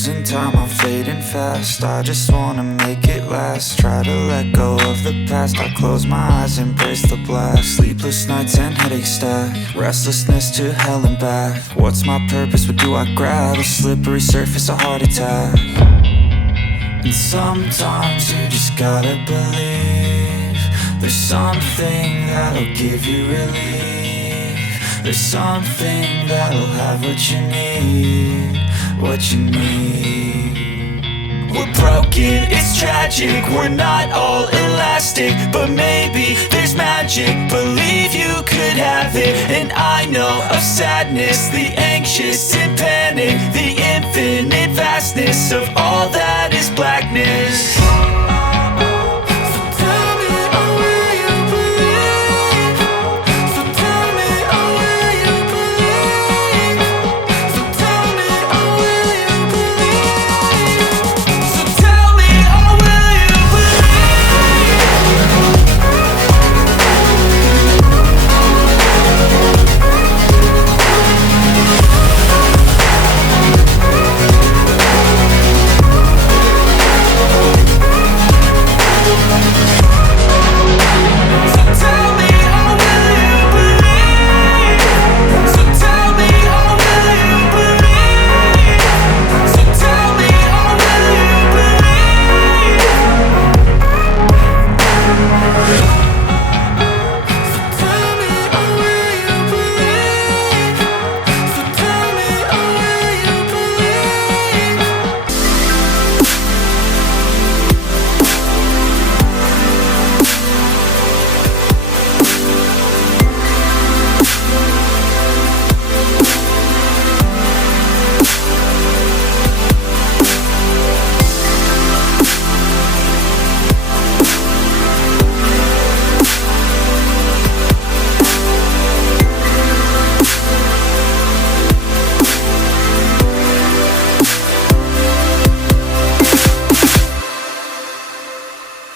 losing time, I'm fading fast. I just wanna make it last. Try to let go of the past. I close my eyes, embrace the blast. Sleepless nights and headaches stack. Restlessness to hell and back. What's my purpose, what do I grab? A slippery surface, a heart attack. And sometimes you just gotta believe there's something that'll give you relief. There's something that'll have what you need, what you need. We're broken, it's tragic, we're not all elastic, but maybe there's magic. Believe you could have it. And I know of sadness, the anxious and panic, the infinite vastness of all that is blackness.